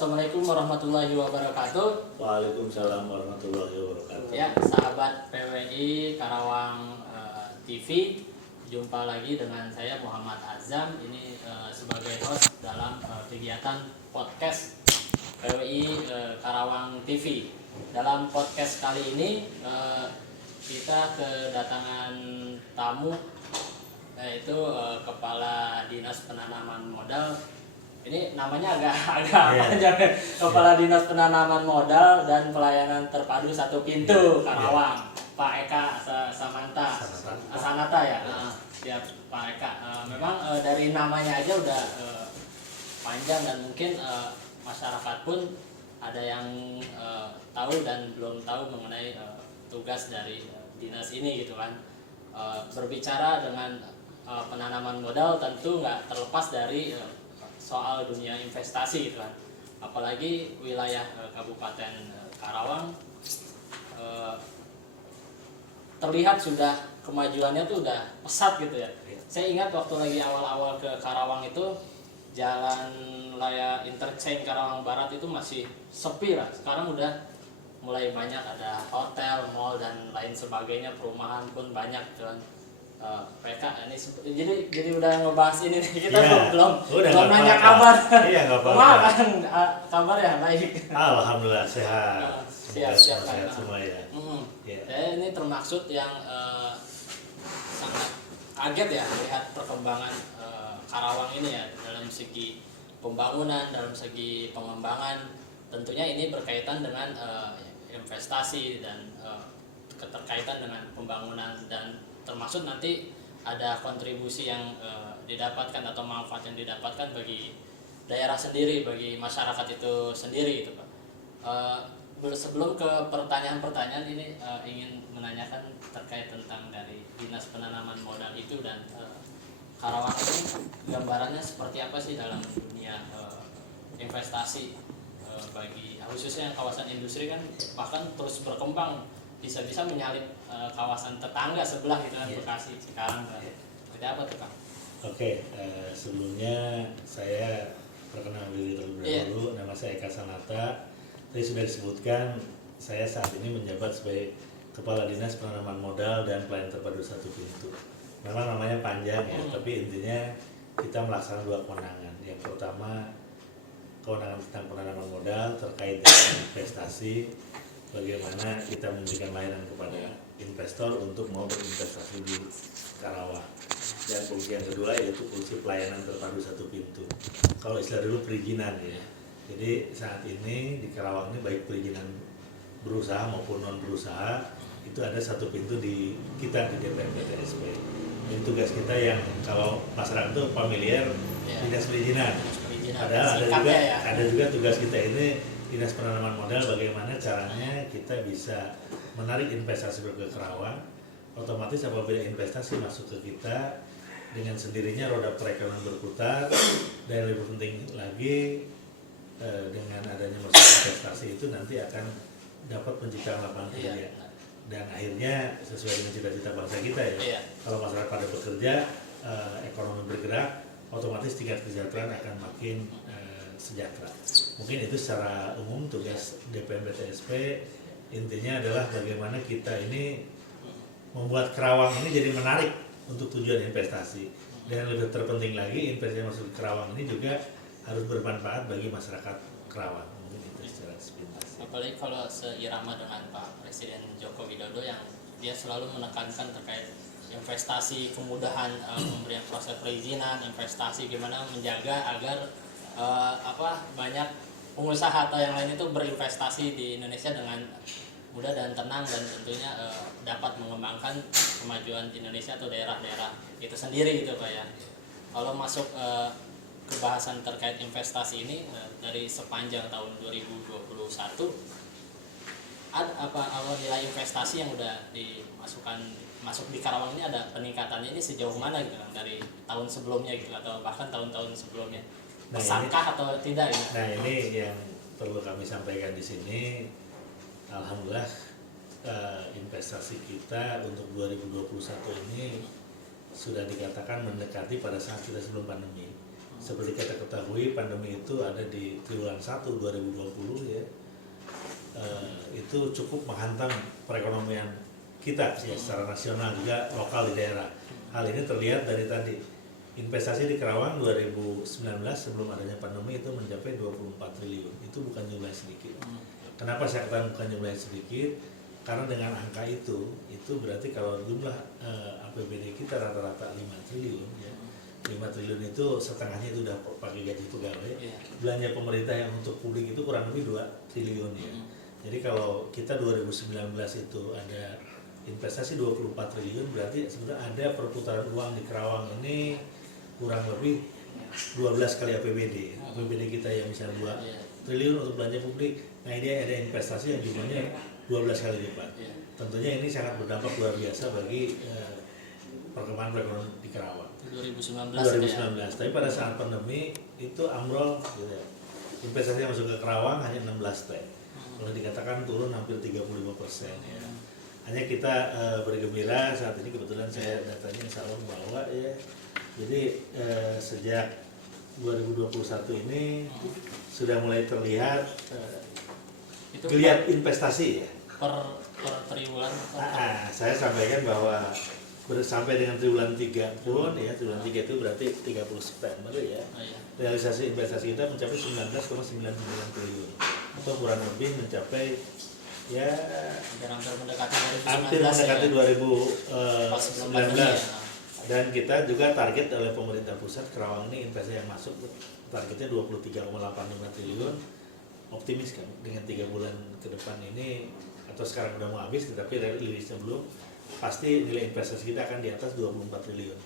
Assalamualaikum warahmatullahi wabarakatuh. Waalaikumsalam warahmatullahi wabarakatuh. Ya, sahabat PWI Karawang TV, jumpa lagi dengan saya Muhammad Azam. Ini sebagai host dalam kegiatan podcast PWI Karawang TV. Dalam podcast kali ini kita kedatangan tamu, yaitu Kepala Dinas Penanaman Modal. Ini namanya agak panjang. Kepala Dinas Penanaman Modal dan Pelayanan Terpadu Satu Pintu Karawang, Pak Eka Sanata ya. Ya Pak Eka. Memang dari namanya aja udah panjang dan mungkin masyarakat pun ada yang tahu dan belum tahu mengenai tugas dari dinas ini gitu kan. Berbicara dengan penanaman modal tentu nggak terlepas dari soal dunia investasi gitu kan, apalagi wilayah Kabupaten Karawang terlihat sudah kemajuannya tuh udah pesat gitu ya. Saya ingat waktu lagi awal-awal ke Karawang itu jalan raya interchange Karawang Barat itu masih sepi lah. Sekarang udah mulai banyak, ada hotel, mall dan lain sebagainya, perumahan pun banyak gitu kan. PK ini jadi udah ngebahas ini nih, kita belum nanya kabar. Iya, nggak apa-apa. Kabar ya baik. Alhamdulillah sehat. Siap sehat semua ya. Saya ini termaksud yang sangat kaget ya melihat perkembangan Karawang ini ya, dalam segi pembangunan, dalam segi pengembangan. Tentunya ini berkaitan dengan investasi dan keterkaitan dengan pembangunan, dan termasuk nanti ada kontribusi yang didapatkan atau manfaat yang didapatkan bagi daerah sendiri, bagi masyarakat itu sendiri gitu Pak. Sebelum ke pertanyaan-pertanyaan ini, ingin menanyakan terkait tentang dari Dinas Penanaman Modal itu dan Karawang ini gambarannya seperti apa sih dalam dunia investasi, bagi khususnya kawasan industri kan bahkan terus berkembang, bisa-bisa menyalip kawasan tetangga sebelah gitu kan, Bekasi sekarang. Seperti apa tuh Kang? Oke, sebelumnya saya perkenalkan diri terlebih dahulu. Nama saya Eka Sanata. Tadi sudah disebutkan, saya saat ini menjabat sebagai Kepala Dinas Penanaman Modal dan Pelayanan Terpadu Satu Pintu. Memang namanya panjang ya, tapi intinya kita melaksanakan dua kewenangan. Yang pertama, kewenangan tentang penanaman modal terkait dengan investasi, bagaimana kita memberikan layanan kepada investor untuk mau berinvestasi di Karawang. Dan fungsi yang kedua yaitu fungsi pelayanan terpadu satu pintu. Kalau istilah dulu perizinan ya. Jadi saat ini di Karawang ini baik perizinan berusaha maupun non berusaha itu ada satu pintu di kita di DPMPTSP. Ini tugas kita yang kalau masyarakat itu familiar dinas perizinan. Padahal ada juga tugas kita ini Dinas Penanaman Modal, bagaimana caranya kita bisa menarik investasi ke Karawang. Otomatis apabila investasi masuk ke kita, dengan sendirinya roda perekonomian berputar, dan lebih penting lagi dengan adanya masuk investasi itu nanti akan dapat penciptaan lapangan kerja. Dan akhirnya sesuai dengan cita-cita bangsa kita ya, kalau masyarakat pada bekerja, ekonomi bergerak, otomatis tingkat kesejahteraan akan makin sejahtera. Mungkin itu secara umum tugas DPMPTSP. Intinya adalah bagaimana kita ini membuat Karawang ini jadi menarik untuk tujuan investasi, dan lebih terpenting lagi investasi masuk ke Karawang ini juga harus bermanfaat bagi masyarakat Karawang. Mungkin itu secara sepintas. Apalagi kalau seirama dengan Pak Presiden Joko Widodo yang dia selalu menekankan terkait investasi, kemudahan pemberian proses perizinan investasi, gimana menjaga agar banyak pengusaha atau yang lain itu berinvestasi di Indonesia dengan mudah dan tenang, dan tentunya dapat mengembangkan kemajuan Indonesia atau daerah-daerah itu sendiri gitu Pak ya. Kalau masuk ke bahasan terkait investasi ini, dari sepanjang tahun 2021 ada apa nilai investasi yang udah masuk di Karawang ini, ada peningkatannya ini sejauh mana gitu kan, dari tahun sebelumnya gitu atau bahkan tahun-tahun sebelumnya? Tersangka atau tidak ini? Nah ini yang perlu kami sampaikan di sini. Alhamdulillah investasi kita untuk 2021 ini sudah dikatakan mendekati pada saat kita sebelum pandemi. Seperti kita ketahui pandemi itu ada di triwulan 1 2020 ya. Itu cukup menghantam perekonomian kita ya, secara nasional juga lokal di daerah. Hal ini terlihat dari tadi investasi di Kerawang 2019 sebelum adanya pandemi itu mencapai 24 triliun. Itu bukan jumlah sedikit. Kenapa saya katakan bukan jumlah sedikit? Karena dengan angka itu berarti kalau jumlah APBD kita rata-rata 5 triliun ya. 5 triliun itu setengahnya itu udah pakai gaji pegawai. Belanja pemerintah yang untuk publik itu kurang lebih 2 triliun ya. Jadi kalau kita 2019 itu ada investasi 24 triliun, berarti sebenarnya ada perputaran uang di Kerawang ini kurang lebih 12 kali APBD. APBD kita yang misalnya 2 triliun untuk belanja publik, nah ini ada investasi yang jumlahnya 12 kali lipat. Tentunya ini sangat berdampak luar biasa bagi perkembangan perekonomian di Kerawang. 2019. Tapi pada saat pandemi itu amrol gitu ya. Investasi yang masuk ke Kerawang hanya 16 T. Kalau dikatakan turun hampir 35% ya. Hanya kita bergembira saat ini kebetulan saya datanya insya Allah membawa ya. Jadi sejak 2021 ini sudah mulai terlihat geliat investasi ya. Per triwulan. Saya sampaikan bahwa sampai dengan triwulan 3 pun ya, triwulan 3 itu berarti 30 September ya. Realisasi investasi kita mencapai 19,99 triliun atau kurang lebih mencapai ya hampir mendekati 2019 dan kita juga target oleh pemerintah pusat Kerawang ini investasi yang masuk targetnya 23,85 triliun. Optimis kan dengan 3 bulan ke depan ini atau sekarang udah mau habis tetapi rilisnya belum, pasti nilai investasi kita akan di atas 24 triliun.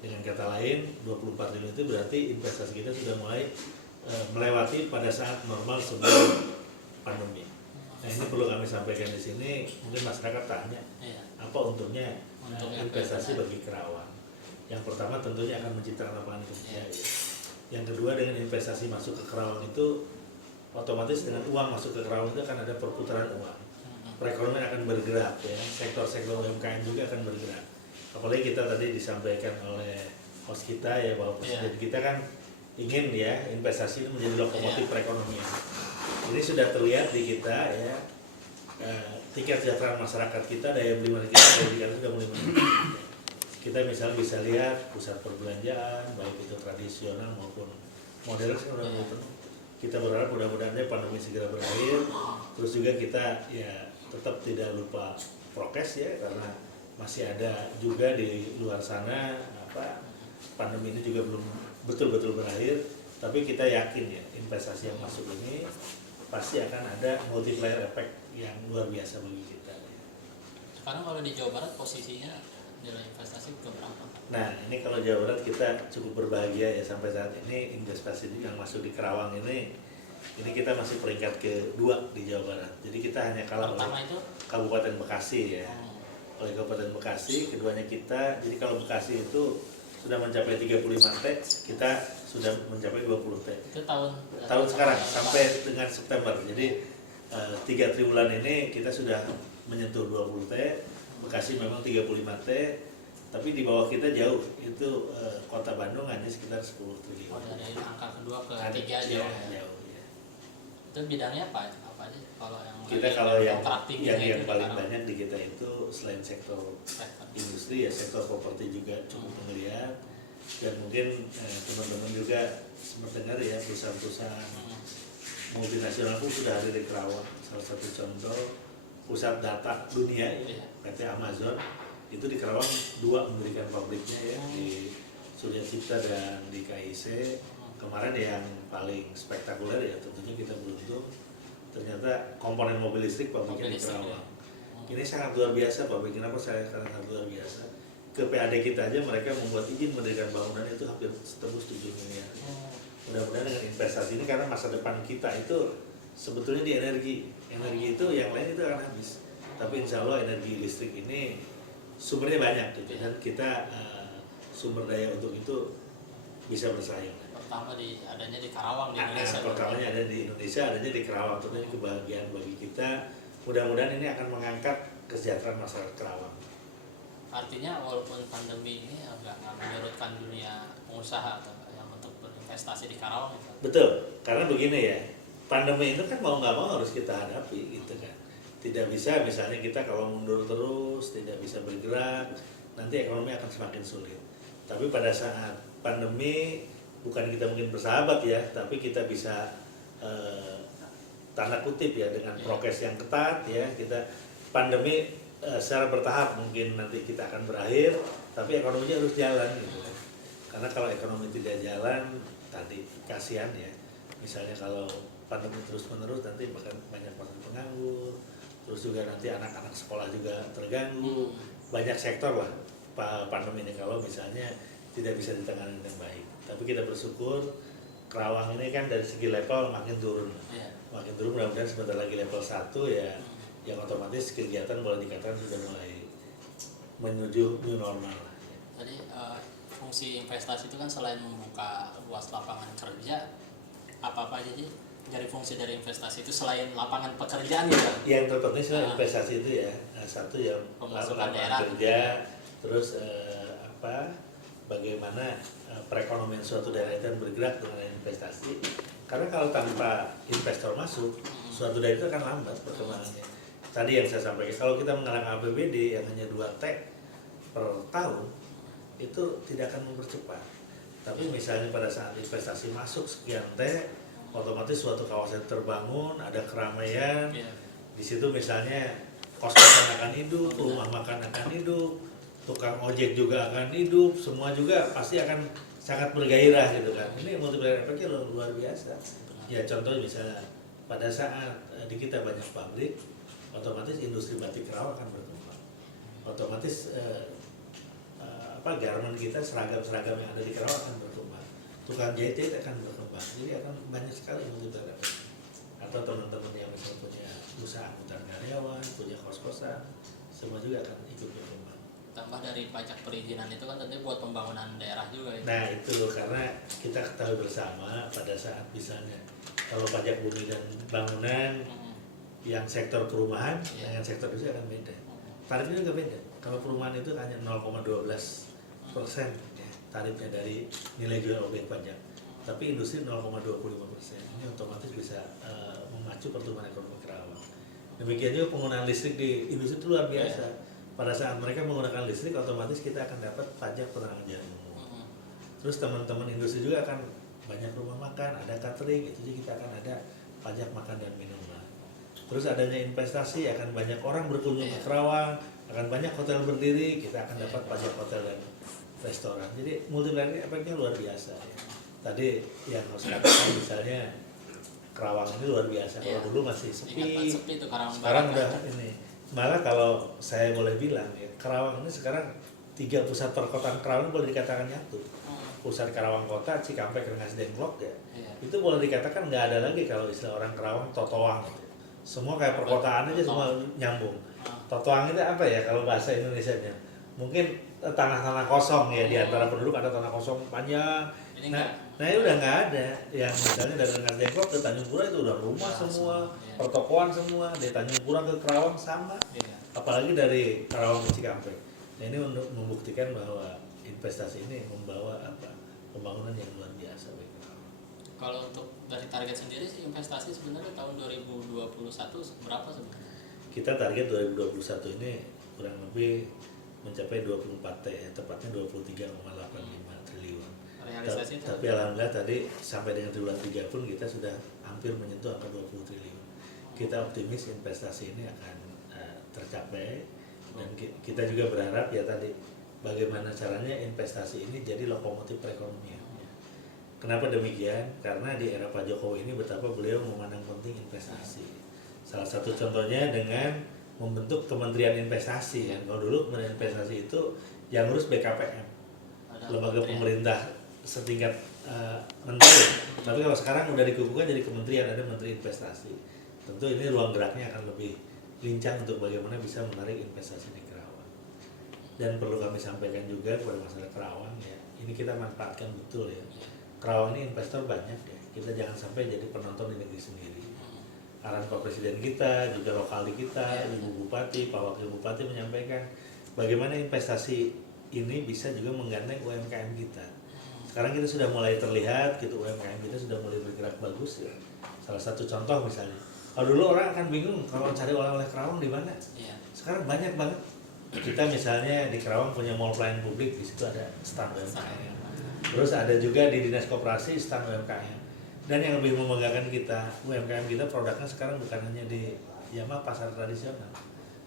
Dengan kata lain 24 triliun itu berarti investasi kita sudah mulai melewati pada saat normal sebelum pandemi. Nah ini perlu kami sampaikan di sini, mungkin masyarakat tanya apa untungnya investasi bagi Kerawang. Yang pertama tentunya akan menciptakan lapangan kerja. Yang kedua dengan investasi masuk ke Kerawang itu otomatis dengan uang masuk ke Kerawang itu akan ada perputaran uang. Perekonomian akan bergerak ya, sektor-sektor UMKM juga akan bergerak. Apalagi kita tadi disampaikan oleh host kita ya bahwa presiden kita kan ingin ya investasi itu menjadi lokomotif perekonomian. Ini sudah terlihat di kita ya, tingkat kesejahteraan masyarakat kita, daya beli kita sudah mulai meningkat. Kita misalnya bisa lihat pusat perbelanjaan baik itu tradisional maupun modern sudah mulai penuh. Kita berharap mudah-mudahan pandemi segera berakhir. Terus juga kita ya tetap tidak lupa prokes ya, karena masih ada juga di luar sana pandemi ini juga belum betul-betul berakhir. Tapi kita yakin ya investasi yang masuk ini pasti akan ada multiplier effect yang luar biasa bagi kita. Sekarang kalau di Jawa Barat posisinya nilai investasi ke berapa? Nah ini kalau Jawa Barat kita cukup berbahagia ya, sampai saat ini investasi yang masuk di Kerawang ini kita masih peringkat kedua di Jawa Barat. Jadi kita hanya kalah oleh Kabupaten Bekasi ya. Oleh Kabupaten Bekasi, keduanya kita. Jadi kalau Bekasi itu sudah mencapai 35 T, kita sudah mencapai 20 T. Itu tahun sekarang sampai dengan September. Jadi 3 triwulan ini kita sudah menyentuh 20 T. Bekasi memang 35 T, tapi di bawah kita jauh. Itu Kota Bandung hanya sekitar 10 triliun. Dari angka kedua ke ketiga jauh. Ya. Itu bidangnya apa aja? Kalau yang paling banyak di kita itu selain sektor industri ya, sektor properti juga cukup melihat. Dan mungkin teman-teman juga sempat dengar ya, perusahaan-perusahaan multinasional pun sudah ada di Kerawang. Salah satu contoh pusat data dunia ya, PT Amazon itu di Kerawang 2 mendirikan pabriknya ya, di Surya Cipta dan di KIC. Kemarin yang paling spektakuler ya tentunya kita beruntung, ternyata komponen mobil listrik pabriknya di Kerawang. Ini sangat luar biasa pabrik. Kenapa saya sangat luar biasa? Ke PAD kita aja mereka membuat izin mendirikan bangunan itu hampir tembus 7 miliar. Mudah-mudahan dengan investasi ini, karena masa depan kita itu sebetulnya di energi itu yang lain itu akan habis. Tapi insya Allah energi listrik ini sumbernya banyak gitu, dan kita sumber daya untuk itu bisa bersaing. Pertama adanya di Karawang di Indonesia. Pertamanya ada di Indonesia, adanya di Kerawang. Tentunya kebahagiaan bagi kita. Mudah-mudahan ini akan mengangkat kesejahteraan masyarakat Kerawang. Artinya walaupun pandemi ini agak menyurutkan dunia pengusaha atau yang untuk berinvestasi investasi di Karawang itu. Betul, karena begini ya, pandemi itu kan mau nggak mau harus kita hadapi gitu kan. Tidak bisa misalnya kita kalau mundur terus, tidak bisa bergerak, nanti ekonomi akan semakin sulit. Tapi pada saat pandemi, bukan kita mungkin bersahabat ya, tapi kita bisa tanda kutip ya dengan prokes yang ketat ya, kita pandemi secara bertahap mungkin nanti kita akan berakhir, tapi ekonominya harus jalan gitu kan. Karena kalau ekonomi tidak jalan, tadi kasihan ya, misalnya kalau pandemi terus menerus nanti bahkan banyak orang penganggur, terus juga nanti anak-anak sekolah juga terganggu, banyak sektor lah pandemi ini kalau misalnya tidak bisa ditangani dengan baik. Tapi kita bersyukur Kerawang ini kan dari segi level makin turun, makin turun, mudah-mudahan sebentar lagi level 1 ya, yang otomatis kegiatan boleh dikatakan sudah mulai menuju new normal. Jadi fungsi investasi itu kan selain membuka luas lapangan kerja, apa-apa aja sih dari fungsi dari investasi itu selain lapangan pekerjaan gitu? Yang terpenting sih investasi itu ya, satu yang lapangan kerja, terus bagaimana perekonomian suatu daerah itu bergerak dengan investasi. Karena kalau tanpa investor masuk, suatu daerah itu akan lambat perkembangannya. Tadi yang saya sampaikan, kalau kita menggunakan APBD yang hanya 2T per tahun, itu tidak akan mempercepat. Tapi misalnya pada saat investasi masuk sekian T, otomatis suatu kawasan terbangun, ada keramaian, di situ misalnya kos-kosan akan hidup, rumah makan akan hidup, tukang ojek juga akan hidup, semua juga pasti akan sangat bergairah gitu kan. Ini multiplier efeknya luar biasa. Ya contoh misalnya pada saat di kita banyak pabrik, otomatis industri batik Kerawang akan berkembang. Otomatis garment kita, seragam-seragam yang ada di Kerawang akan berkembang. Tukang jahit akan berkembang. Jadi akan banyak sekali multiplier efek. Atau teman-teman yang misalnya punya usaha angkutan karyawan, punya kos-kosan, semua juga akan ikut berkembang. Tambah dari pajak perizinan itu kan tentu buat pembangunan daerah juga ya. Nah itu karena kita ketahui bersama pada saat misalnya kalau pajak bumi dan bangunan yang sektor perumahan dengan sektor industri akan beda. Tarifnya juga beda. Kalau perumahan itu hanya 0,12% ya, tarifnya dari nilai jual objek pajak. Tapi industri 0,25%. Ini otomatis bisa memacu pertumbuhan ekonomi Kerawang. Demikian juga penggunaan listrik di industri itu luar biasa. Pada saat mereka menggunakan listrik, otomatis kita akan dapat pajak penerangan jalan umum. Terus teman-teman industri juga akan banyak rumah makan, ada catering, itu juga kita akan ada pajak makan dan minuman. Terus adanya investasi, akan banyak orang berkunjung ke Kerawang, akan banyak hotel berdiri, kita akan dapat pajak hotel dan restoran. Jadi multiplier efeknya luar biasa. Ya. Tadi yang harus katakan misalnya Kerawang ini luar biasa. Kalau dulu masih sepi, sekarang udah ini. Malah kalau saya boleh bilang ya, Kerawang ini sekarang 3 pusat perkotaan Kerawang boleh dikatakan nyatu. Pusat Kerawang Kota, Cikampek, Rengas Dengklok ya. Itu boleh dikatakan nggak ada lagi kalau istilah orang Kerawang totoang gitu. Semua kayak perkotaan aja semua nyambung. Totoang itu apa ya kalau bahasa Indonesianya? Mungkin tanah-tanah kosong ya, di antara penduduk ada tanah kosong panjang. Nah itu udah nggak ada. Yang misalnya dari Rengas Dengklok ke Tanjung Pura itu udah rumah semua, pertokoan semua. Dari Tanjung Pura ke Kerawang sama. Apalagi dari Kerawang ke Cikampek. Nah, ini untuk membuktikan bahwa investasi ini membawa pembangunan yang luar biasa bagi Kerawang. Kalau untuk dari target sendiri sih investasi sebenarnya tahun 2021 berapa sebenarnya? Kita target 2021 ini kurang lebih mencapai 24 T, tepatnya 23,85 triliun. Tapi alhamdulillah tadi sampai dengan triwulan 3 pun kita sudah hampir menyentuh angka 20 triliun. Kita optimis investasi ini akan tercapai dan kita juga berharap ya tadi bagaimana caranya investasi ini jadi lokomotif perekonomian. Kenapa demikian? Karena di era Pak Jokowi ini betapa beliau memandang penting investasi. Salah satu contohnya dengan membentuk Kementerian Investasi. Kalau dulu Kementerian Investasi itu yang ngurus BKPM, lembaga pemerintah setingkat menteri. Tapi kalau sekarang udah dikukuhkan jadi kementerian, ada Menteri Investasi. Tentu ini ruang geraknya akan lebih lincah untuk bagaimana bisa menarik investasi di Kerawang. Dan perlu kami sampaikan juga kepada masyarakat Kerawang ya, ini kita manfaatkan betul ya. Kerawang ini investor banyak ya. Kita jangan sampai jadi penonton di negeri sendiri. Arahan Pak Presiden kita, juga lokal di kita, Ibu Bupati, Pak Wakil Bupati menyampaikan bagaimana investasi ini bisa juga menggandeng UMKM kita. Sekarang kita sudah mulai terlihat gitu, UMKM kita sudah mulai bergerak bagus ya. Salah satu contoh misalnya, kalau dulu orang akan bingung kalau cari oleh-oleh Kerawang di mana. Sekarang banyak banget. Kita misalnya di Kerawang punya mall pelayanan publik, di situ ada stand UMKM. Terus ada juga di dinas koperasi stand UMKM. Dan yang lebih membanggakan kita, UMKM kita produknya sekarang bukan hanya di pasar tradisional.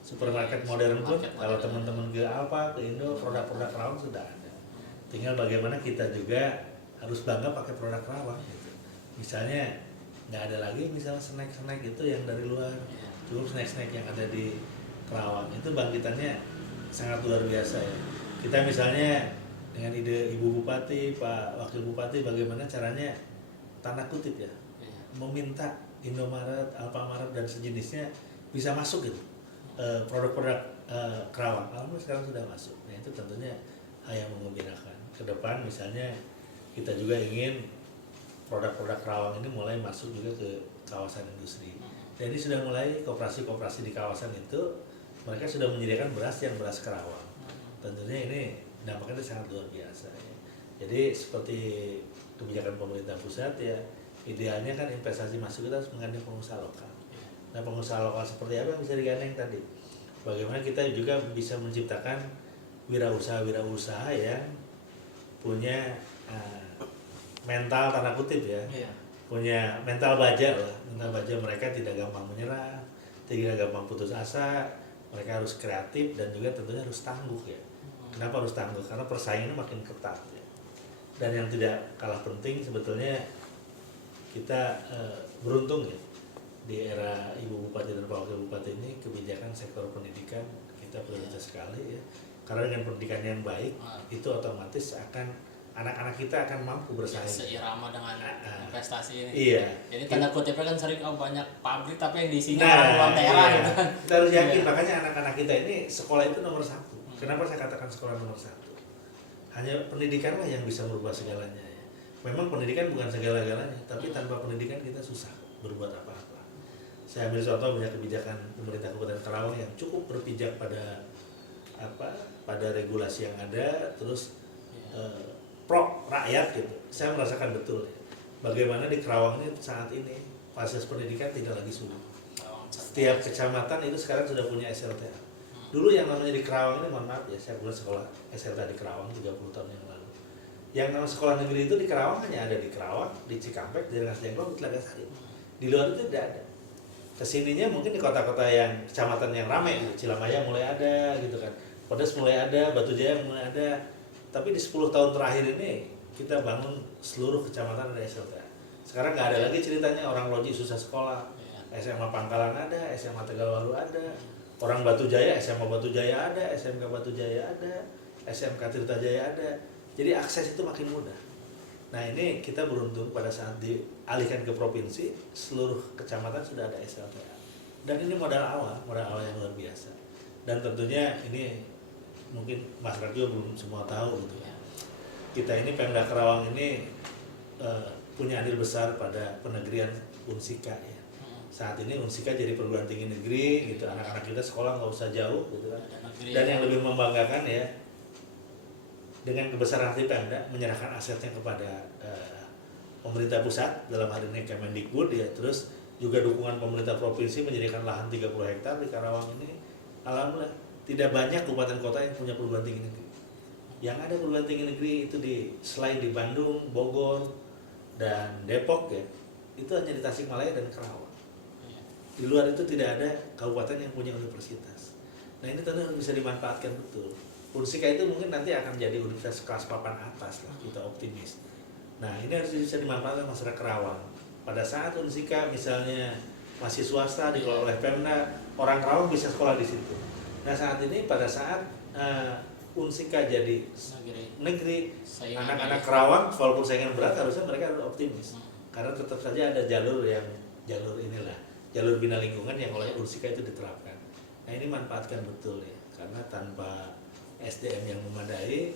Supermarket modern pun, kalau teman-teman ke Alfa, ke Indo, produk-produk Kerawang sudah ada. Tinggal bagaimana kita juga harus bangga pakai produk Kerawang gitu. Misalnya nggak ada lagi misalnya snack-snack itu yang dari luar, cukup snack-snack yang ada di Kerawang. Itu bangkitannya sangat luar biasa ya. Kita misalnya dengan ide Ibu Bupati, Pak Wakil Bupati, bagaimana caranya tanda kutip ya, meminta Indomaret, Alfamaret dan sejenisnya bisa masuk gitu, produk-produk Kerawang. Alhamdulillah sekarang sudah masuk. Nah itu tentunya hal yang mengembirakan. Ke depan misalnya kita juga ingin produk-produk Kerawang ini mulai masuk juga ke kawasan industri. Dan ini sudah mulai koperasi-koperasi di kawasan itu, mereka sudah menyediakan beras yang beras Kerawang. Tentunya ini dampaknya sangat luar biasa ya. Jadi seperti kebijakan pemerintah pusat ya, idealnya kan investasi masuk kita harus menggandeng pengusaha lokal. Nah pengusaha lokal seperti apa yang bisa digandeng tadi? Bagaimana kita juga bisa menciptakan wirausaha yang punya mental tanda kutip ya, punya mental baja lah. Mental baja, mereka tidak gampang menyerah, tidak gampang putus asa, mereka harus kreatif dan juga tentunya harus tangguh ya. Kenapa harus tangguh? Karena persaingannya makin ketat ya. Dan yang tidak kalah penting sebetulnya kita beruntung ya, di era Ibu Bupati dan Pak Wakil Bupati ini kebijakan sektor pendidikan kita prioritas sekali ya. Karena dengan pendidikan yang baik itu otomatis akan anak-anak kita akan mampu bersaing. Seirama dengan investasi ini. Iya. Jadi tanda kutipnya kan sering banyak pabrik tapi yang diisinya orang luar daerah gitu kan. Kita harus yakin, makanya anak-anak kita ini sekolah itu nomor satu. Kenapa saya katakan sekolah nomor satu? Hanya pendidikanlah yang bisa merubah segalanya ya. Memang pendidikan bukan segala-galanya, tapi tanpa pendidikan kita susah berbuat apa-apa. Saya ambil contoh banyak kebijakan pemerintah Kabupaten Kerawang yang cukup berpijak pada regulasi yang ada, terus pro rakyat gitu. Saya merasakan betul ya, bagaimana di Kerawang ini saat ini fasilitas pendidikan tidak lagi sulit. Setiap kecamatan itu sekarang sudah punya SLTA. Dulu yang namanya di Kerawang ini, mohon maaf ya, saya pernah sekolah SLTA di Kerawang 30 tahun yang lalu. Yang namanya sekolah negeri itu di Kerawang hanya ada di Kerawang, di Cikampek, di Rengas Dengklok, di Telaga Sari. Di luar itu tidak ada. Kesininya mungkin di kota-kota yang kecamatan yang ramai, Cilamaya mulai ada gitu kan, Pedes mulai ada, Batu Jaya mulai ada. Tapi di 10 tahun terakhir ini kita bangun seluruh kecamatan ada SLTA. Sekarang nggak ada lagi ceritanya orang Loji susah sekolah. SMA Pangkalan ada, SMA Tegalwaru ada, orang Batu Jaya, SMA Batu Jaya ada, SMK Batu Jaya ada, SMK Tirta Jaya ada. Jadi akses itu makin mudah. Nah ini kita beruntung pada saat dialihkan ke provinsi, seluruh kecamatan sudah ada SLTA. Dan ini modal awal yang luar biasa. Dan tentunya ini mungkin Mas Radyo belum semua tahu gitu ya. Kita ini Pemda Kerawang ini punya andil besar pada penegrian Unsika ya. Saat ini Unsika jadi perguruan tinggi negeri gitu, anak-anak kita sekolah nggak usah jauh gitu kan. Dan yang lebih membanggakan ya, dengan kebesaran hati Pemda menyerahkan asetnya kepada pemerintah pusat dalam hal ini Kemendikbud ya, terus juga dukungan pemerintah provinsi menyediakan lahan 30 hektar di Karawang ini. Alhamdulillah tidak banyak kabupaten kota yang punya perguruan tinggi negeri. Yang ada perguruan tinggi negeri itu selain di Bandung, Bogor, dan Depok ya, itu hanya di Tasikmalaya dan Kerawang. Di luar itu tidak ada kabupaten yang punya universitas. Nah ini tentu harus bisa dimanfaatkan betul. Unsika itu mungkin nanti akan jadi universitas kelas papan atas lah, kita optimis. Nah ini harus bisa dimanfaatkan masyarakat Kerawang. Pada saat Unsika misalnya masih swasta dikelola oleh Pemda, orang Kerawang bisa sekolah di situ. Nah saat ini pada saat Unsika jadi negeri, anak-anak Kerawang walaupun saingan berat harusnya mereka harus optimis. Karena tetap saja ada jalur bina lingkungan yang oleh Unsika itu diterapkan. Nah ini manfaatkan betul ya, karena tanpa SDM yang memadai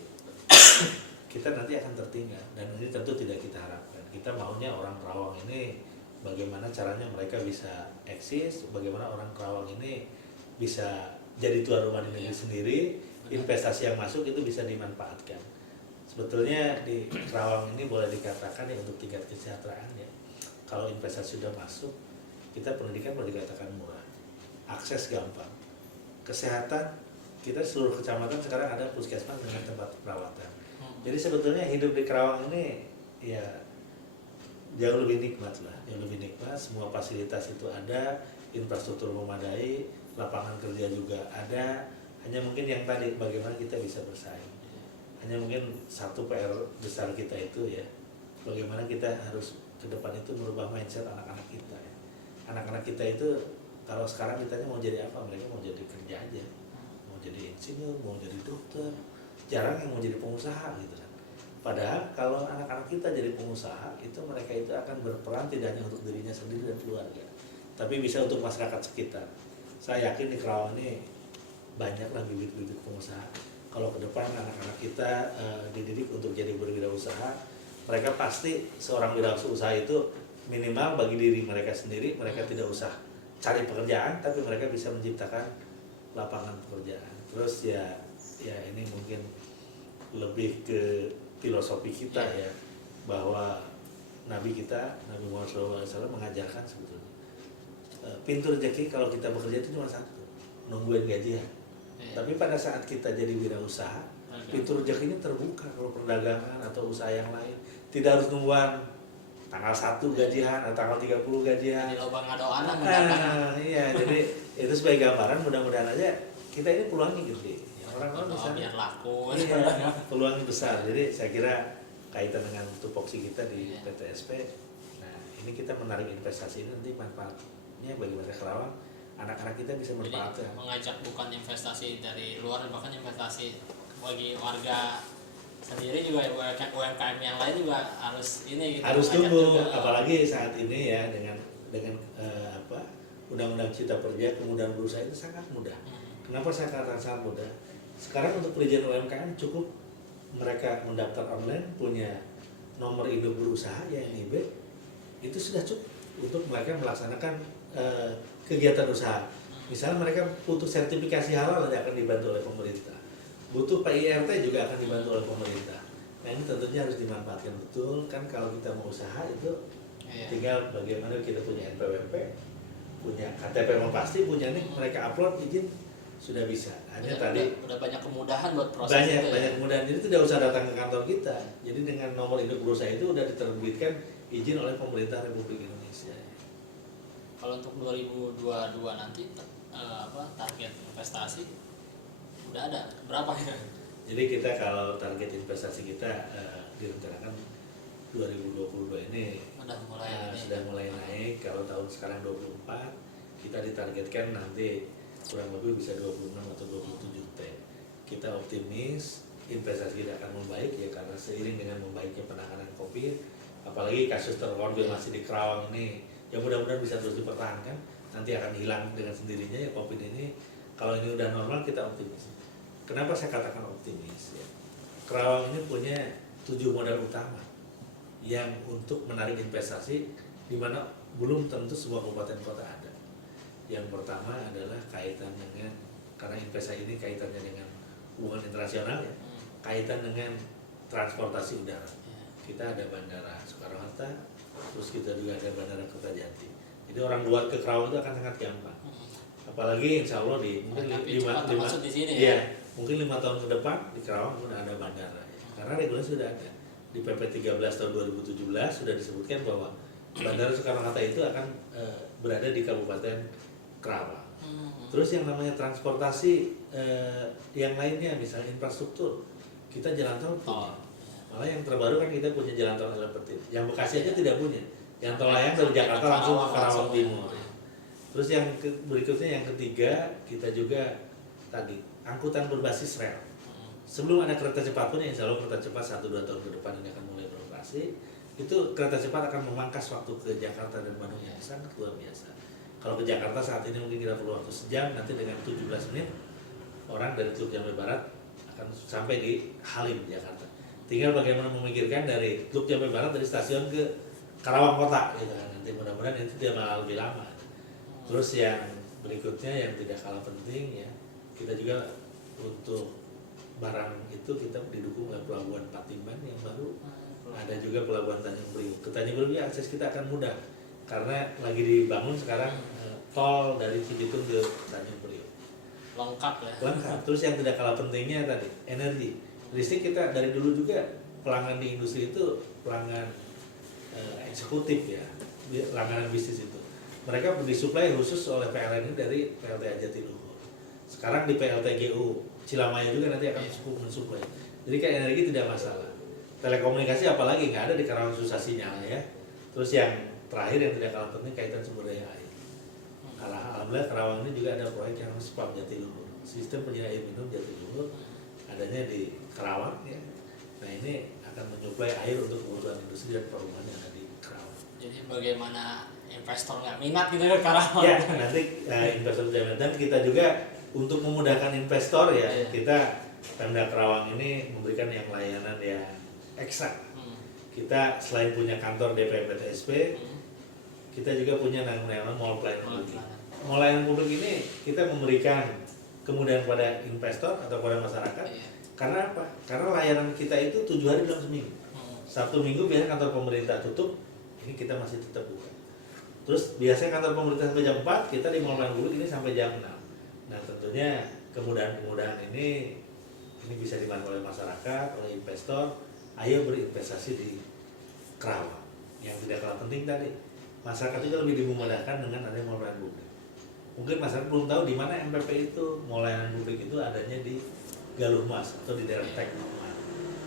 kita nanti akan tertinggal, dan ini tentu tidak kita harapkan. Kita maunya orang Kerawang ini bagaimana caranya mereka bisa eksis, bagaimana orang Kerawang ini bisa jadi tuan rumah di negeri sendiri, investasi yang masuk itu bisa dimanfaatkan. Sebetulnya di Kerawang ini boleh dikatakan ya untuk tingkat kesejahteraan ya. Kalau investasi sudah masuk, kita pendidikan boleh dikatakan murah, akses gampang, kesehatan kita seluruh kecamatan sekarang ada puskesmas dengan tempat perawatan. Jadi sebetulnya hidup di Kerawang ini ya jauh lebih nikmat lah, jauh lebih nikmat. Semua fasilitas itu ada, infrastruktur memadai, lapangan kerja juga ada. Hanya mungkin yang tadi bagaimana kita bisa bersaing. Hanya mungkin satu PR besar kita itu ya, bagaimana kita harus ke depan itu merubah mindset anak-anak kita ya. Anak-anak kita itu kalau sekarang ditanya mau jadi apa, mereka mau jadi kerja aja, mau jadi insinyur, mau jadi dokter, jarang yang mau jadi pengusaha gitu kan. Padahal kalau anak-anak kita jadi pengusaha itu mereka itu akan berperan tidak hanya untuk dirinya sendiri dan keluarga, tapi bisa untuk masyarakat sekitar. Saya yakin di Kerawang ini banyaklah bibit-bibit pengusaha. Kalau ke depan anak-anak kita dididik untuk jadi berwirausaha, mereka pasti seorang wirausaha itu minimal bagi diri mereka sendiri, mereka tidak usah cari pekerjaan, tapi mereka bisa menciptakan lapangan pekerjaan. Terus ya ini mungkin lebih ke filosofi kita ya, bahwa Nabi kita, Nabi Muhammad SAW mengajarkan sebetulnya pintu rezeki kalau kita bekerja itu cuma satu, nungguin gajian. Tapi pada saat kita jadi wirausaha, pintu rezeki ini terbuka kalau perdagangan atau usaha yang lain. Tidak harus nungguan tanggal 1 gajian atau tanggal 30 gajian. Jadi lobang ngadoan Iya, jadi itu sebagai gambaran, mudah-mudahan aja kita ini peluangnya gede. Orang-orang besar. Biar laku. Iya, peluangnya besar. Jadi saya kira kaitan dengan tupoksi kita di PTSP. Nah, ini kita menarik investasi ini nanti manfaatnya bagi masyarakat Kerawang. Anak-anak kita bisa manfaatkan. Mengajak bukan investasi dari luar, bahkan investasi bagi warga sendiri juga, UMKM yang lain juga harus ini gitu, harus tumbuh, apalagi saat ini ya dengan Undang-Undang Cipta Kerja, kemudahan berusaha itu sangat mudah. Kenapa saya katakan sangat mudah? Sekarang untuk perizinan UMKM cukup mereka mendaftar online, punya nomor induk berusaha ya NIB, itu sudah cukup untuk mereka melaksanakan kegiatan usaha. Misalnya mereka butuh sertifikasi halal yang akan dibantu oleh pemerintah, butuh PIRT juga akan dibantu oleh pemerintah. Nah ini tentunya harus dimanfaatkan betul kan. Kalau kita mau usaha itu tinggal bagaimana kita punya NPWP, punya KTP mau pasti, punya nih mereka upload izin sudah bisa. Hanya tadi udah banyak kemudahan buat proses banyak kemudahan, jadi tidak usah datang ke kantor kita. Jadi dengan nomor induk berusaha itu udah diterbitkan izin oleh pemerintah Republik Indonesia. Kalau untuk 2022 nanti target investasi udah ada berapa ya? Jadi kita kalau target investasi kita direncanakan 2022 ini sudah mulai naik. Kalau tahun sekarang 24, kita ditargetkan nanti kurang lebih bisa 26 atau 27 T. Kita optimis investasi kita akan membaik ya, karena seiring dengan membaiknya penanganan COVID, apalagi kasus terkonfirmasi di Kerawang ini, ya mudah-mudahan bisa terus dipertahankan. Nanti akan hilang dengan sendirinya ya COVID ini. Kalau ini udah normal kita optimis. Kenapa saya katakan optimis ya? Kerawang ini punya 7 modal utama yang untuk menarik investasi, di mana belum tentu sebuah kabupaten kota ada. Yang pertama adalah kaitan dengan, karena investasi ini kaitannya dengan hubungan internasional ya, kaitan dengan transportasi udara. Kita ada bandara Soekarno-Hatta, terus kita juga ada bandara Kertajati. Jadi orang luar ke Kerawang itu akan sangat gampang. Apalagi insya Allah mungkin 5 tahun ke depan di Kerawang sudah ada bandara ya. Karena regulasi sudah ada. Di PP 13 tahun 2017 sudah disebutkan bahwa Bandara Soekarno-Hatta itu akan berada di Kabupaten Kerawang. Terus yang namanya transportasi yang lainnya, misalnya infrastruktur, kita jalan tol punya. Malah yang terbaru kan kita punya jalan tol elevated. Yang Bekasi aja tidak punya. Yang tol layang dari Jakarta langsung ke Karawang Timur. Terus yang berikutnya, yang ketiga, kita juga tadi angkutan berbasis rel. Sebelum ada kereta cepat pun, insya Allah kereta cepat 1-2 tahun ke depan ini akan mulai beroperasi. Itu kereta cepat akan memangkas waktu ke Jakarta dan Bandung yang sangat luar biasa. Kalau ke Jakarta saat ini mungkin kita perlu waktu sejam, nanti dengan 17 menit orang dari Teluk Jambe Barat akan sampai di Halim, Jakarta. Tinggal bagaimana memikirkan dari Teluk Jambe Barat, dari stasiun ke Karawang kota gitu kan. Nanti mudah-mudahan itu dia malah lebih lama. Terus yang berikutnya yang tidak kalah penting ya, kita juga untuk barang itu kita didukung oleh pelabuhan Patimban yang baru, ada juga pelabuhan Tanjung Priok. Ke Tanjung Priok akses kita akan mudah karena lagi dibangun sekarang tol dari Cibitung ke Tanjung Priok. Lengkap ya. Lengkap. Terus yang tidak kalah pentingnya tadi energi. Listrik kita dari dulu juga pelanggan di industri itu pelanggan eksekutif ya, langganan bisnis itu. Mereka disuplai khusus oleh PLN ini dari PLTA Jatiluhur. Sekarang di PLTGU Cilamaya juga nanti akan mensuplai. Jadi kayak energi tidak masalah. Telekomunikasi apalagi nggak ada di Karawang, susah sinyal ya. Terus yang terakhir yang tidak kalah penting kaitan sumber daya air. Alhamdulillah Karawang ini juga ada proyek yang SPAM Jatiluhur, sistem penyediaan air minum Jatiluhur, adanya di Karawang ya. Nah ini akan menyuplai air untuk kebutuhan industri dan perumahan yang ada di Karawang. Jadi bagaimana investor nggak minat gitu ya Karawang? Ya nanti investor tidak minat, dan kita juga untuk memudahkan investor ya, kita Pemda Karawang ini memberikan yang layanan yang eksak. Kita selain punya kantor DP PTSP, kita juga punya namanya mall pelayanan publik. Mall pelayanan publik ini kita memberikan kemudahan kepada investor atau kepada masyarakat. Karena apa? Karena layanan kita itu 7 hari dalam seminggu. Sabtu Minggu biasanya kantor pemerintah tutup, ini kita masih tetap buka. Terus biasanya kantor pemerintah sampai jam 4, kita di mall pelayanan publik ini sampai jam 6. Nah tentunya kemudahan-kemudahan ini bisa dimanfaatkan oleh masyarakat, oleh investor. Ayo berinvestasi di Karawang. Yang tidak kalah penting tadi, masyarakat juga lebih dimudahkan dengan adanya mall pelayanan publik. Mungkin masyarakat belum tahu di mana MPP itu, mall pelayanan publik itu adanya di Galuh Mas atau di daerah Teknoman.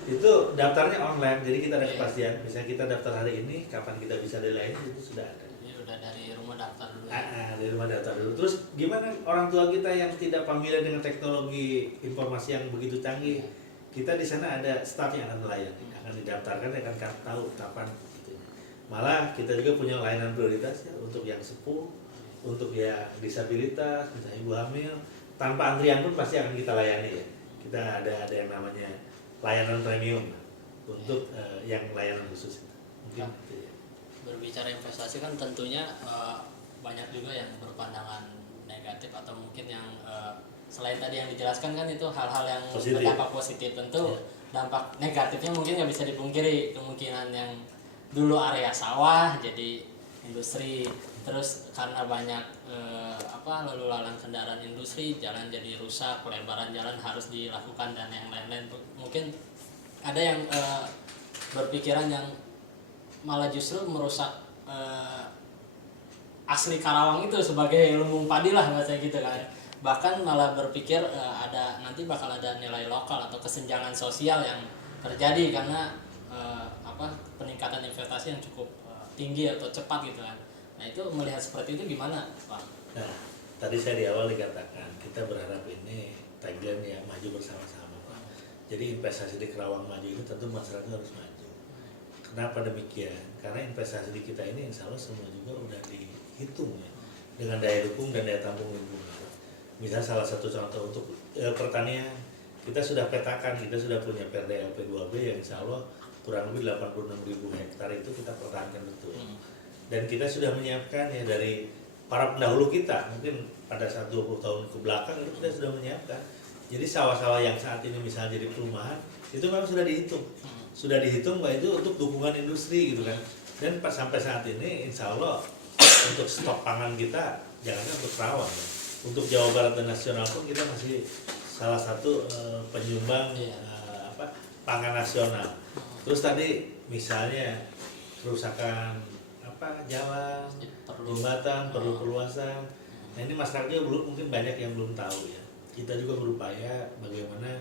Itu daftarnya online, jadi kita ada kepastian. Misalnya kita daftar hari ini, kapan kita bisa dilayani itu sudah ada. Jadi udah dari rumah daftar dulu. Dari rumah daftar dulu. Terus gimana orang tua kita yang tidak familiar dengan teknologi informasi yang begitu canggih? Kita di sana ada staf yang akan melayani, akan didaftarkan, akan tahu kapan gitu. Malah kita juga punya layanan prioritas ya, untuk yang sepuh, untuk yang disabilitas, misalnya ibu hamil, tanpa antrian pun pasti akan kita layani ya. Kita ada yang namanya layanan premium untuk yang layanan khusus. Mungkin itu ya. Berbicara investasi kan tentunya banyak juga yang berpandangan negatif atau mungkin yang selain tadi yang dijelaskan kan itu hal-hal yang berdampak positif. Tentu dampak negatifnya mungkin nggak bisa dipungkiri, kemungkinan yang dulu area sawah jadi industri, terus karena banyak lalu lalang kendaraan industri, jalan jadi rusak, pelebaran jalan harus dilakukan dan yang lain-lain. Mungkin ada yang berpikiran yang malah justru merusak asli Karawang itu sebagai lumbung padi lah bahasa gitu kan. Bahkan malah berpikir nanti bakal ada nilai lokal atau kesenjangan sosial yang terjadi karena peningkatan investasi yang cukup tinggi atau cepat gitu kan. Nah itu melihat seperti itu gimana Pak? Nah tadi saya di awal dikatakan kita berharap ini tagline ya, maju bersama-sama Pak. Jadi investasi di Karawang maju ini tentu masyarakat harus maju. Kenapa demikian? Karena investasi di kita ini insya Allah semua juga udah dihitung ya, dengan daya dukung dan daya tampung lingkungan. Misalnya salah satu contoh untuk pertanian, kita sudah petakan, kita sudah punya Perda LP2B yang insya Allah kurang lebih 86.000 hektar itu kita pertahankan betul. Dan kita sudah menyiapkan ya dari para pendahulu kita, mungkin pada saat 20 tahun ke belakang itu kita sudah menyiapkan. Jadi sawah-sawah yang saat ini misalnya jadi perumahan, itu memang sudah dihitung. Sudah dihitung bahwa itu untuk dukungan industri gitu kan. Dan sampai saat ini insya Allah untuk stok pangan kita jangankan untuk Karawang ya. Untuk Jawa Barat dan nasional pun kita masih salah satu penyumbang pangan nasional. Terus tadi misalnya kerusakan jalan, jembatan, perlu perluasan. Nah ini masyarakat juga mungkin banyak yang belum tahu ya. Kita juga berupaya bagaimana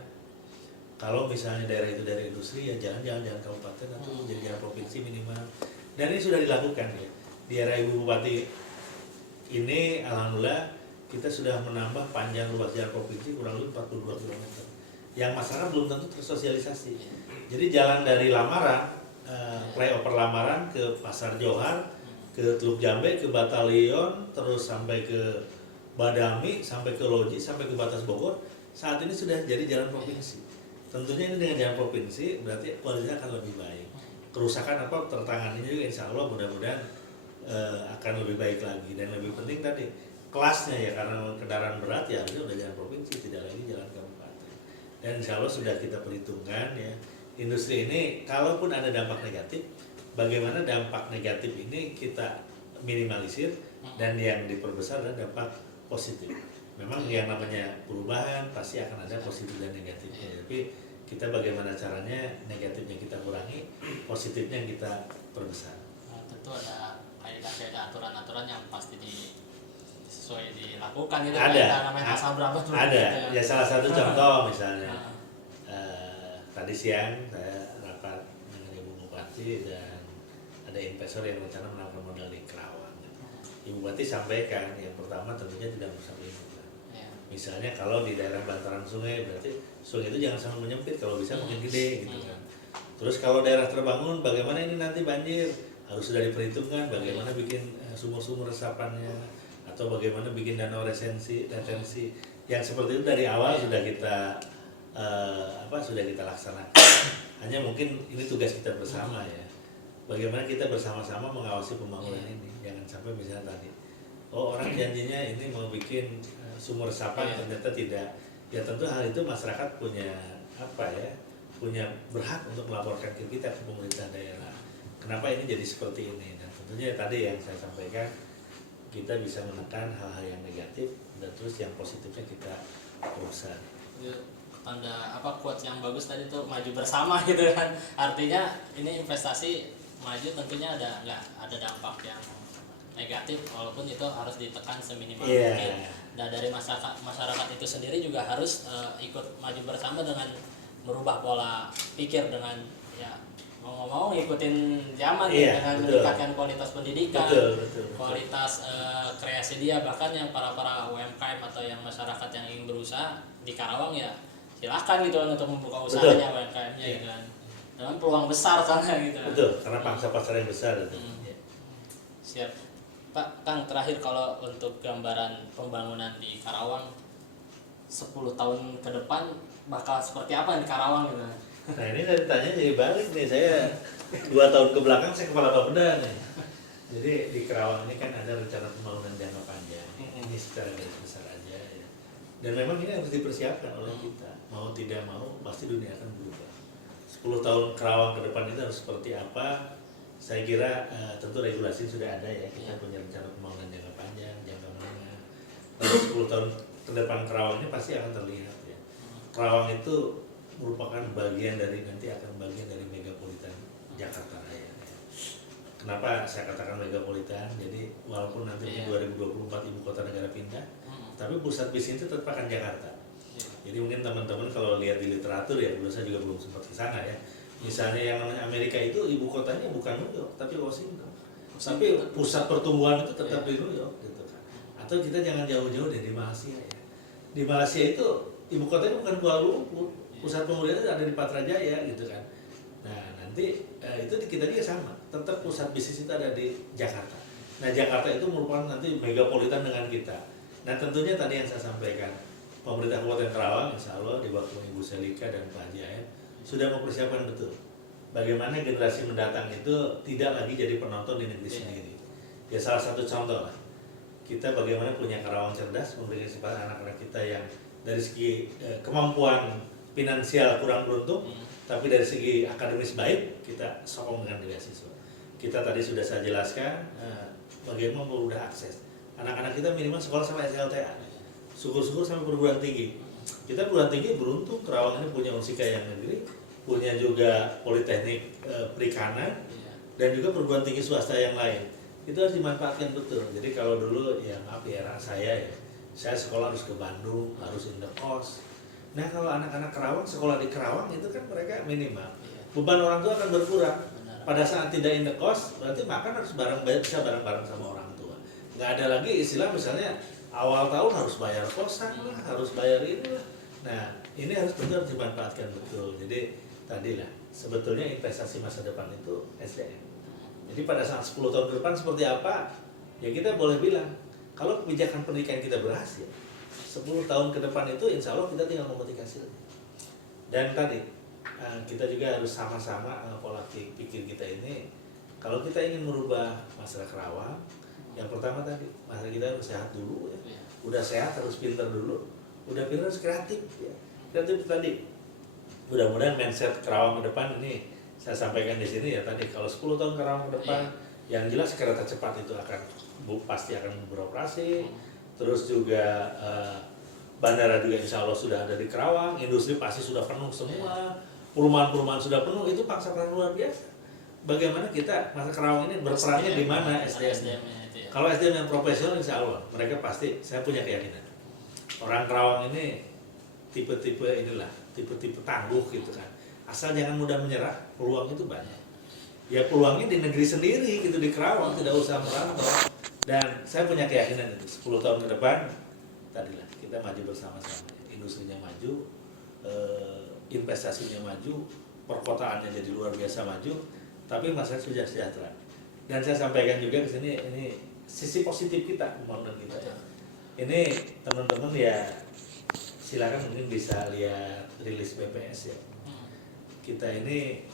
kalau misalnya daerah itu daerah industri ya jalan kabupaten atau jadi jalan provinsi minimal. Dan ini sudah dilakukan ya. Di era Ibu Bupati ini alhamdulillah kita sudah menambah panjang ruas jalan provinsi kurang lebih 42 km. Yang masyarakat belum tentu tersosialisasi. Jadi jalan dari Lamaran, flyover Lamaran ke Pasar Johar, ke Teluk Jambe, ke Batalion, terus sampai ke Badami, sampai ke Loji, sampai ke batas Bogor, saat ini sudah jadi jalan provinsi. Tentunya ini dengan jalan provinsi berarti kualitasnya akan lebih baik. Kerusakan tertanganinya juga insya Allah mudah-mudahan akan lebih baik lagi. Dan lebih penting tadi kelasnya ya, karena kendaraan berat ya harusnya udah jalan provinsi, tidak lagi jalan kabupaten. dan insya Allah sudah kita perhitungkan ya, industri ini kalaupun ada dampak negatif, bagaimana dampak negatif ini kita minimalisir dan yang diperbesar adalah dampak positif. Memang yang namanya perubahan pasti akan ada positif dan negatifnya, tapi kita bagaimana caranya negatifnya kita kurangi, positifnya kita perbesar. Tentu ada kaedah aturan-aturan yang pasti sesuai dilakukan itu. Ada namanya asal berapa tuh ada ya, salah satu contoh misalnya tadi siang saya rapat dengan Ibu Bupati dan ada investor yang rencana menanam modal di Kerawang. Ibu Bupati sampaikan yang pertama tentunya tidak merusak lingkungan. Misalnya kalau di daerah bantaran sungai, berarti sungai itu jangan sampai menyempit, kalau bisa makin gede gitu kan. Terus kalau daerah terbangun, bagaimana ini nanti banjir, harus sudah diperhitungkan bagaimana bikin sumur-sumur resapannya, atau bagaimana bikin danau retensi yang seperti itu dari awal sudah kita sudah kita laksanakan. Hanya mungkin ini tugas kita bersama ya, bagaimana kita bersama-sama mengawasi pembangunan ini. Jangan sampai misalnya tadi orang janjinya ini mau bikin sumur resapan ternyata tidak. Ya tentu hal itu masyarakat punya punya berhak untuk melaporkan ke kita, ke pemerintah daerah, kenapa ini jadi seperti ini. Dan tentunya tadi yang saya sampaikan, kita bisa menekan hal-hal yang negatif dan terus yang positifnya kita urusan. Tanda quotes yang bagus tadi tuh, maju bersama gitu kan. Artinya ini investasi maju tentunya nggak ada dampak yang negatif, walaupun itu harus ditekan seminimal mungkin. Dan dari masyarakat itu sendiri juga harus ikut maju bersama dengan merubah pola pikir, dengan ya mau ngikutin zaman dengan meningkatkan kualitas pendidikan, kualitas kreasi dia, bahkan yang para UMKM atau yang masyarakat yang ingin berusaha di Karawang ya silakan gitu untuk membuka usahanya UMKM-nya gitu kan. Dengan peluang besar sana gitu. Betul, karena pangsa pasar yang besar itu. Siap. Pak, Kang, terakhir kalau untuk gambaran pembangunan di Karawang 10 tahun ke depan bakal seperti apa di Karawang gitu? Nah ini dari tanya jadi balik nih, saya 2 tahun ke belakang saya kepala Bapeda nih. Jadi di Karawang ini kan ada rencana pembangunan jangka panjang. Ini secara garis besar aja ya. Dan memang ini harus dipersiapkan oleh kita. Mau tidak mau pasti dunia akan berubah. 10 tahun Karawang ke depan itu harus seperti apa? Saya kira tentu regulasi sudah ada ya. Kita punya rencana pembangunan jangka panjang, jangka menengah. Lalu 10 tahun ke depan Karawang ini pasti akan terlihat ya. Karawang itu merupakan bagian dari bagian dari megapolitan Jakarta Raya. Kenapa saya katakan megapolitan? Jadi walaupun nanti di 2024 ibu kota negara pindah, tapi pusat bisnis itu tetap akan Jakarta. Jadi mungkin teman-teman kalau lihat di literatur ya, dulu saya juga belum sempat ke sana ya. Misalnya yang namanya Amerika itu ibu kotanya bukan New York tapi Washington. Tapi pusat pertumbuhan itu tetap di New York gitu kan. Atau kita jangan jauh-jauh dari Malaysia ya. Di Malaysia itu ibu kotanya bukan Kuala Lumpur, pusat pemerintahan ada di Patrajaya gitu kan. Nah nanti itu kita juga sama, tetap pusat bisnis itu ada di Jakarta. Nah Jakarta itu merupakan nanti megapolitan dengan kita. Nah tentunya tadi yang saya sampaikan, pemerintah Kabupaten Karawang insya Allah di waktu Ibu Selika dan Pak Haji Ayan sudah mempersiapkan betul bagaimana generasi mendatang itu tidak lagi jadi penonton di negeri sendiri. Ya salah satu contoh lah, kita bagaimana punya Karawang cerdas, memberikan kesempatan anak-anak kita yang dari segi kemampuan finansial kurang beruntung, tapi dari segi akademis baik, kita sokong dengan beasiswa. Kita tadi sudah saya jelaskan bagaimana mempermudah akses. Anak-anak kita minimal sekolah sampai SLTA, syukur-syukur sampai perguruan tinggi. Kita perguruan tinggi beruntung, Karawang ini punya Unsika yang negeri, punya juga Politeknik Perikanan, dan juga perguruan tinggi swasta yang lain. Itu harus dimanfaatkan betul. Jadi kalau dulu ya maaf ya era saya ya, saya sekolah harus ke Bandung, harus indekos. Nah kalau anak-anak Karawang sekolah di Karawang itu kan mereka minimal beban orang tua akan berkurang. Pada saat tidak indekos berarti makan harus bisa bareng-bareng sama orang tua. Nggak ada lagi istilah misalnya awal tahun harus bayar kosan lah, harus bayar ini lah. Nah ini harus benar dimanfaatkan betul. Jadi tadilah sebetulnya investasi masa depan itu SDM. Jadi pada saat 10 tahun ke depan seperti apa, ya kita boleh bilang kalau kebijakan pendidikan kita berhasil, 10 tahun ke depan itu insya Allah kita tinggal memetik hasilnya. Dan tadi kita juga harus sama-sama pola pikir kita ini, kalau kita ingin merubah masyarakat Karawang, yang pertama tadi masyarakat kita harus sehat dulu ya. Udah sehat harus pintar dulu, udah pintar harus kreatif ya. Kreatif tadi mudah-mudahan mindset Kerawang ke depan ini saya sampaikan di sini ya tadi, kalau 10 tahun Kerawang ke depan yang jelas kereta cepat itu pasti akan beroperasi, terus juga bandara juga insya Allah sudah ada di Kerawang, industri pasti sudah penuh semua, perumahan-perumahan sudah penuh, itu pangsa pasar luar biasa. Bagaimana kita masa Kerawang ini berperannya di mana SDM? Kalau SDM yang profesional insya Allah mereka pasti, saya punya keyakinan orang Kerawang ini tipe-tipe tangguh gitu kan, asal jangan mudah menyerah, peluang itu banyak. Ya peluangnya di negeri sendiri gitu, di Kerawang, tidak usah merantau. Dan saya punya keyakinan itu 10 tahun ke depan tadilah kita maju bersama-sama, industrinya maju, investasinya maju, perkotaannya jadi luar biasa maju, tapi masyarakat sudah sejahtera. Dan saya sampaikan juga ke sini, ini sisi positif kita, pembangunan kita ya. Ini teman-teman ya silakan mungkin bisa lihat rilis BPS ya. Kita ini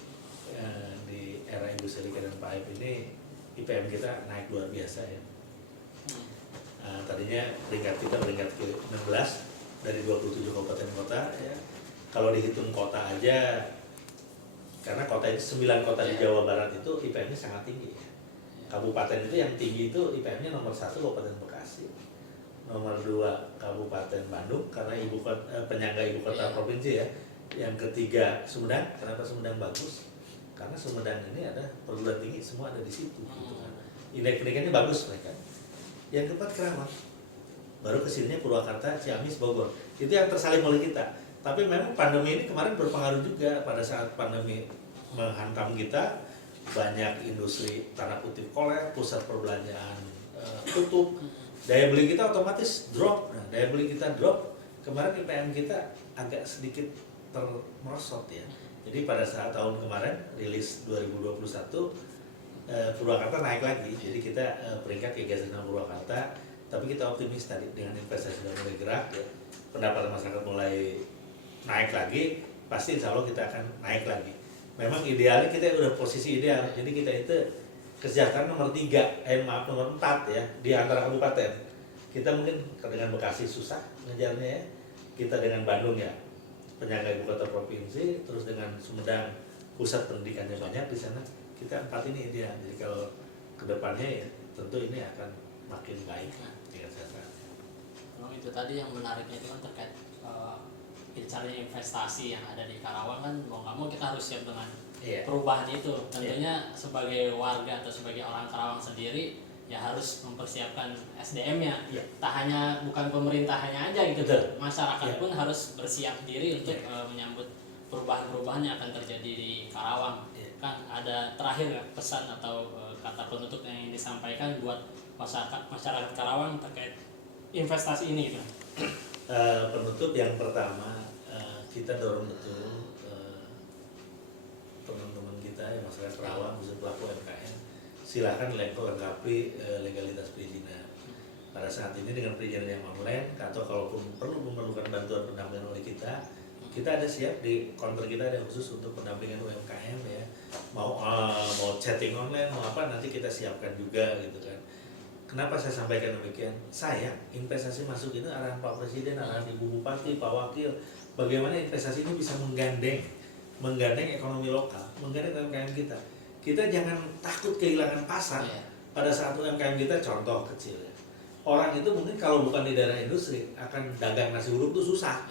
di era industri dan pipe ini IPM kita naik luar biasa ya. Tadinya kita peringkat ke 16 dari 27 kabupaten kota ya. Kalau dihitung kota aja, karena kota itu 9 kota di Jawa Barat itu IPM-nya sangat tinggi ya. Kabupaten itu yang tinggi itu IPM-nya nomor 1 Kabupaten Bekasi, nomor 2 Kabupaten Bandung karena penyangga ibu kota provinsi ya. Yang ketiga Sumedang. Kenapa Sumedang bagus? Karena Sumedang ini ada perguruan tinggi, semua ada di situ gitu kan. Indeks pendidikannya bagus mereka. Yang keempat Kerawang, baru kesininya Purwakarta, Ciamis, Bogor. Itu yang tersalin oleh kita. Tapi memang pandemi ini kemarin berpengaruh juga. Pada saat pandemi menghantam kita, banyak industri tanda kutip kolap, pusat perbelanjaan tutup, daya beli kita otomatis drop. Nah, daya beli kita drop, kemarin IPM kita agak sedikit termerosot ya. Jadi pada saat tahun kemarin rilis 2021 Purwakarta naik lagi. Jadi kita peringkat Liga Nasional Purwakarta, tapi kita optimis tadi dengan investasi sudah mulai gerak ya. Pendapatan masyarakat mulai naik lagi, pasti insya Allah kita akan naik lagi. Memang idealnya kita udah posisi ideal, jadi kita itu kesejahteraan nomor 4 ya di antara kabupaten. Kita mungkin dengan Bekasi susah ngejarnya ya, kita dengan Bandung ya penyangga ibu kota provinsi, terus dengan Sumedang pusat pendidikannya banyak di sana, kita 4 ini ideal. Jadi kalau kedepannya ya tentu ini akan makin baik dengan saya. Itu tadi yang menariknya itu kan terkait gencarnya investasi yang ada di Karawang kan, mau nggak mau kita harus siap dengan perubahan itu. Tentunya sebagai warga atau sebagai orang Karawang sendiri ya harus mempersiapkan SDM-nya. Tak hanya bukan pemerintahnya aja gitu, masyarakat pun harus bersiap diri untuk menyambut perubahan-perubahan yang akan terjadi di Karawang. Kan ada terakhir pesan atau kata penutup yang disampaikan buat masyarakat Karawang terkait investasi ini gitu. Penutup yang pertama, kita dorong betul teman-teman kita ya, masyarakat Kerawang, khusus pelaku UMKM, silahkan lengkapi legalitas perizinan. Pada saat ini dengan perizinan yang online, atau kalaupun perlu memerlukan bantuan pendampingan oleh kita ada siap di counter kita, ada khusus untuk pendampingan UMKM ya. Mau chatting online, mau apa nanti kita siapkan juga gitu kan. Kenapa saya sampaikan demikian? Saya investasi masuk ini arahan Pak Presiden, arahan Ibu Bupati, Pak Wakil, bagaimana investasi ini bisa menggandeng ekonomi lokal, menggandeng UMKM kita. Kita jangan takut kehilangan pasar. Pada saat UMKM kita, contoh kecil ya, orang itu mungkin kalau bukan di daerah industri akan dagang nasi uduk itu susah.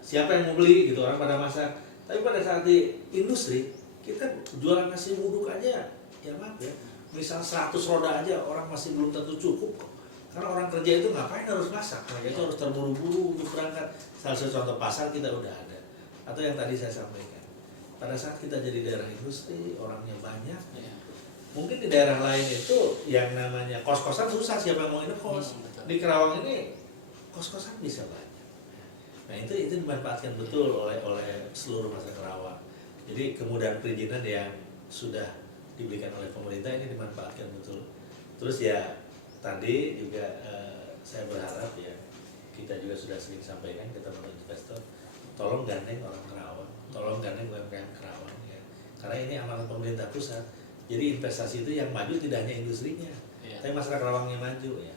Siapa yang mau beli gitu, orang pada masak. Tapi pada saat di industri kita jualan nasi uduk aja ya maaf ya, misal 100 roda aja orang masih belum tentu cukup kok. Karena orang kerja itu ngapain harus masak, mereka itu harus terburu-buru untuk berangkat. Salah satu contoh pasar kita udah ada. Atau yang tadi saya sampaikan, pada saat kita jadi daerah industri, orangnya banyak mungkin di daerah lain itu yang namanya kos-kosan susah, siapa yang mau indekos. Di Kerawang ini kos-kosan bisa banyak. Nah itu dimanfaatkan betul oleh seluruh masyarakat Kerawang. Jadi kemudahan perizinan yang sudah diberikan oleh pemerintah ini dimanfaatkan betul. Terus ya tadi juga saya berharap ya, kita juga sudah sering sampaikan ke teman-teman investor, tolong gandeng orang Kerawang, tolong gandeng UMKM Kerawang ya. Karena ini amanah pemerintah pusat. Jadi investasi itu yang maju tidak hanya industrinya, tapi masyarakat Kerawangnya maju ya.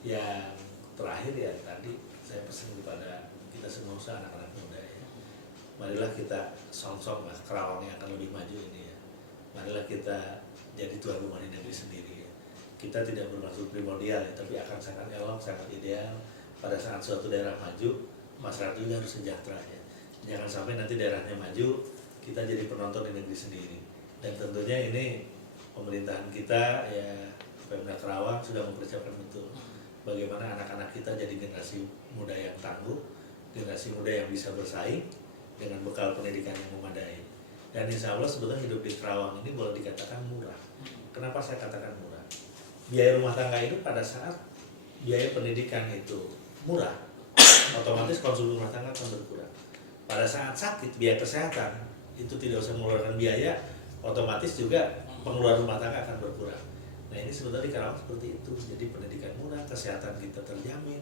Yang terakhir ya tadi saya pesan kepada kita semua usaha anak-anak muda ya. marilah kita song-song lah Karawang yang akan lebih maju ini ya. Marilah kita jadi tuan rumah di negeri sendiri ya. Kita tidak bermaksud primordial ya, tapi akan sangat elok, sangat ideal pada saat suatu daerah maju, masyarakat juga harus sejahtera ya. Jangan sampai nanti daerahnya maju, kita jadi penonton di negeri sendiri. Dan tentunya ini pemerintahan kita ya, Pemda Karawang sudah mempersiapkan betul bagaimana anak-anak kita jadi generasi muda yang tangguh, generasi muda yang bisa bersaing dengan bekal pendidikan yang memadai. Dan insya Allah sebetulnya hidup di Karawang ini boleh dikatakan murah. Kenapa saya katakan murah? Biaya rumah tangga itu pada saat biaya pendidikan itu murah, otomatis konsumsi rumah tangga akan berkurang. Pada saat sakit, biaya kesehatan itu tidak usah mengeluarkan biaya, otomatis juga pengeluaran rumah tangga akan berkurang. Nah ini sebetulnya di Karawang seperti itu. Jadi pendidikan murah, kesehatan kita terjamin.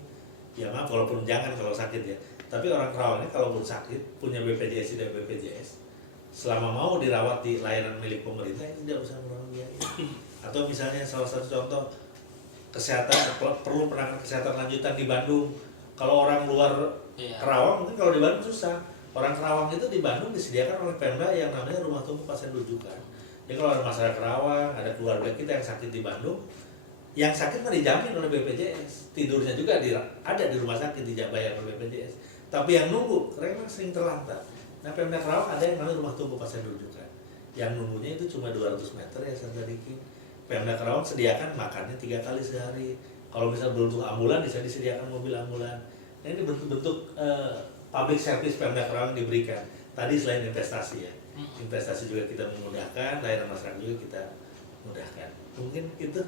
Ya maaf walaupun jangan kalau sakit ya. Tapi orang Karawang ini kalau pun sakit, punya BPJS dan BPJS, selama mau dirawat di layanan milik pemerintah itu tidak usah mengeluarkan biaya. Atau misalnya salah satu contoh kesehatan, perlu penanganan kesehatan lanjutan di Bandung. Kalau orang luar Karawang mungkin kalau di Bandung susah. Orang Karawang itu di Bandung disediakan oleh Pemda yang namanya rumah tunggu pasien rujukan. Jadi kalau ada masyarakat Karawang, ada keluarga kita yang sakit di Bandung, yang sakit mah dijamin oleh BPJS, tidurnya juga ada di rumah sakit dibayar oleh BPJS. Tapi yang nunggu, mereka sering terlantar. Nah Pemda Karawang ada yang namanya rumah tunggu pasien rujukan. Yang nunggunya itu cuma 200 meter ya Sandarikin. Pemda Karawang sediakan makannya 3 kali sehari. Kalau misalnya beruntung ambulan bisa disediakan mobil ambulan. Nah ini bentuk-bentuk public service Pemda Karawang diberikan. Tadi selain investasi ya. Investasi juga kita memudahkan, layanan masyarakat juga kita mudahkan. Mungkin itu.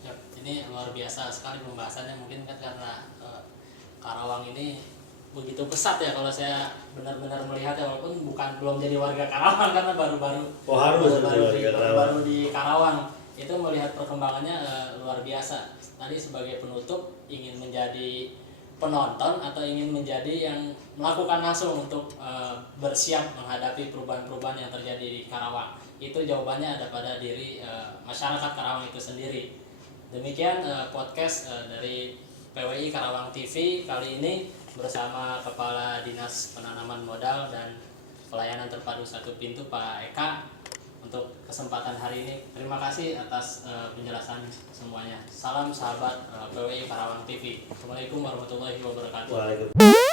Ya, ini luar biasa sekali pembahasannya, mungkin kan karena Karawang ini begitu pesat ya kalau saya benar-benar melihatnya, walaupun belum jadi warga Karawang karena baru di Karawang itu melihat perkembangannya luar biasa. Tadi sebagai penutup ingin menjadi penonton atau ingin menjadi yang melakukan langsung untuk bersiap menghadapi perubahan-perubahan yang terjadi di Karawang. Itu jawabannya ada pada diri masyarakat Karawang itu sendiri. Demikian podcast dari PWI Karawang TV kali ini bersama Kepala Dinas Penanaman Modal dan Pelayanan Terpadu Satu Pintu Pak Eka. Untuk kesempatan hari ini terima kasih atas penjelasan semuanya. Salam sahabat PWI Karawang TV. Assalamualaikum warahmatullahi wabarakatuh. Waalaikumsalam.